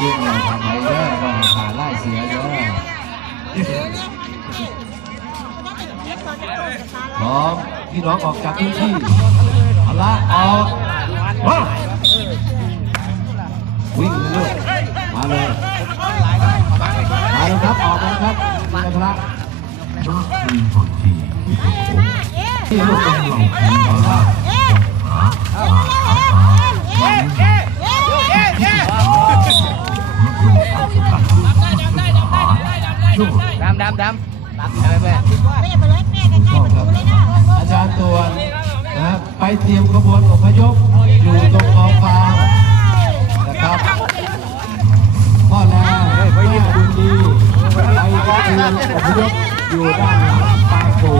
ยืนๆหน่อยทำไมเด้อว่าขาไล่เสียเด้อพร้อมพี่น้องออกจากพื้นที่เอาละออกมาวิ่งเลยมาเลยมาเลยครับออกมาครับมีพระชอบคืนผ่อนทีที่ผมผมที่ลูกต้องเหล่าพีมาหาหาหา ดำดำดำดำอะไรแม่ก็ครับอาจารย์ตวนนะไปเตรียมขบวนอพยพอยู่ตรงกองฟางนะครับพ่อแม่แม่บุญดีไปเตรียมอพยพอยู่ด้านหลังปางปู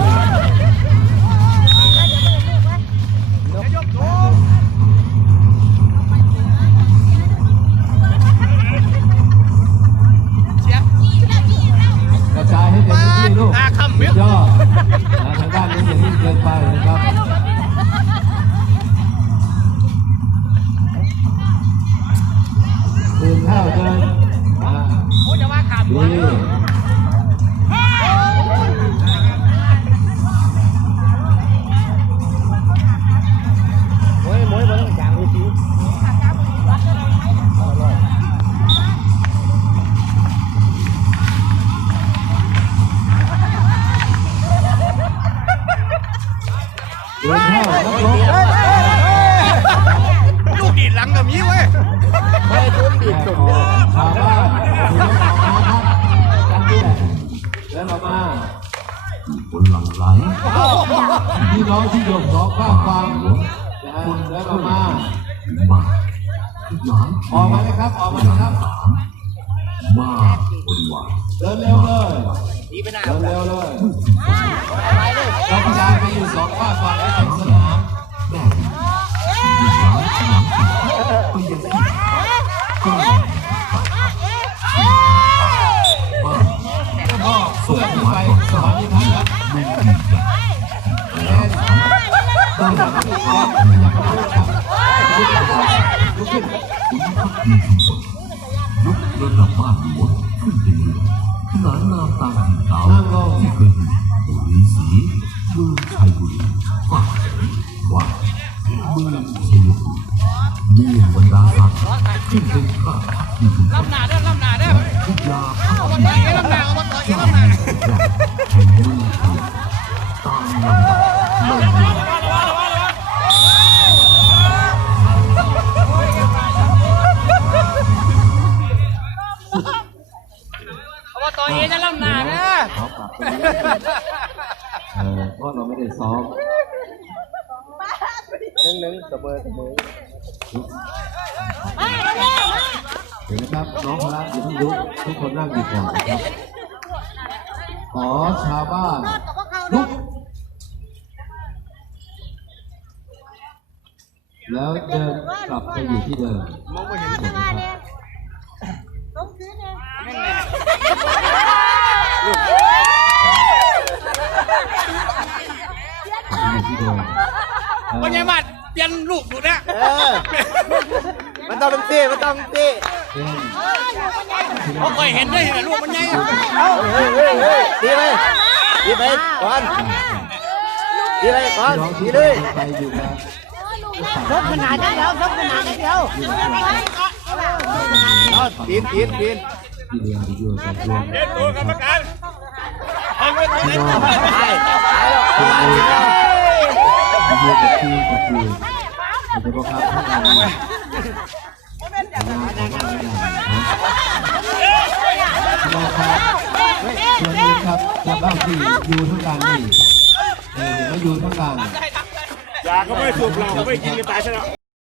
ตื่นเท่าเดินอ่าโอ้จะว่าขาดหัวดีโอ้ยโอ้ยมันต้องจางวิธีเดินเท่าแล้วลงลูก ดีดหลังกับมีเว้ยไม่ทุ่มดีดสุดขอชาวบ้านที่ยกออกมาครับกันด้วยเดินออกมาคนหลังไหลพี่น้องที่ยกขอข้าฟังนะเดินออกมาบ้านหลาออกมาเลยครับ ออกมาเลยครับมากบริวารเดินเร็วเลยเดินเร็วเลย ลุกขึ้นลุกเดีชุมชนยกระดับบ้านหลวงขึ้นเป็นเมืองขนานนามตามถิ่นดาวที่เคยอยู่ปุรีศรีเมืองชัยบุรีว่าว่าเมืองชัยภูมิเมืองบรรดาสัตว์ขึ้นเป็นข้าที่ชุมชนลำหนาเด้อลำหนาเด้อทุกยาพักเอาดี อามาต่อจะลำหนาเด้อขอกลับไปเออเพราะเราไม่ได้ซ้อมหนึ่งหนึ่งเสมอเสมอเห็นไหมครับน้องพระอย่ที่ยุกทุกคนนั่งอยู่ก่อนนะครับขอชาวบ้านลุกแล้วเดินกลับไปอยู่ที่เดิมมองไม่เห็นต้องซื้อเนี่ย กลับไปอยู่ที่เดิมเออมันยังมาเปลี่ยนลูกดูนะเออ มันต้องตีมันต้องตีเช่นเขาเคยเห็นด้วยเหรอลูกมันยังเฮ้ยเฮ้ยเฮ้ยตีไปตีไปก่อนตีไปก่อนน้องตีที่เลเดิยนไปอยู่นะซบขนาดนี้เดียวซบขนาดนี้เดียวเอาตีนตีนตีน ที่เรียนไปอยู่กับรวมเล่นตัวกรรมการเอาไปไปพี่น้องตายตายแล้วตายแล้วอยู่กับทีมกับทีมโดยเฉพาะครับท่านนายงานของเราเนี่ยพี่น้องครับส่วนนี้ครับชาวบ้านที่อยู่ทั้งการนี่เออมาอยู่ทั้งการยาก็ไม่สูบเราก็ไม่กินกันตายซะแล้ว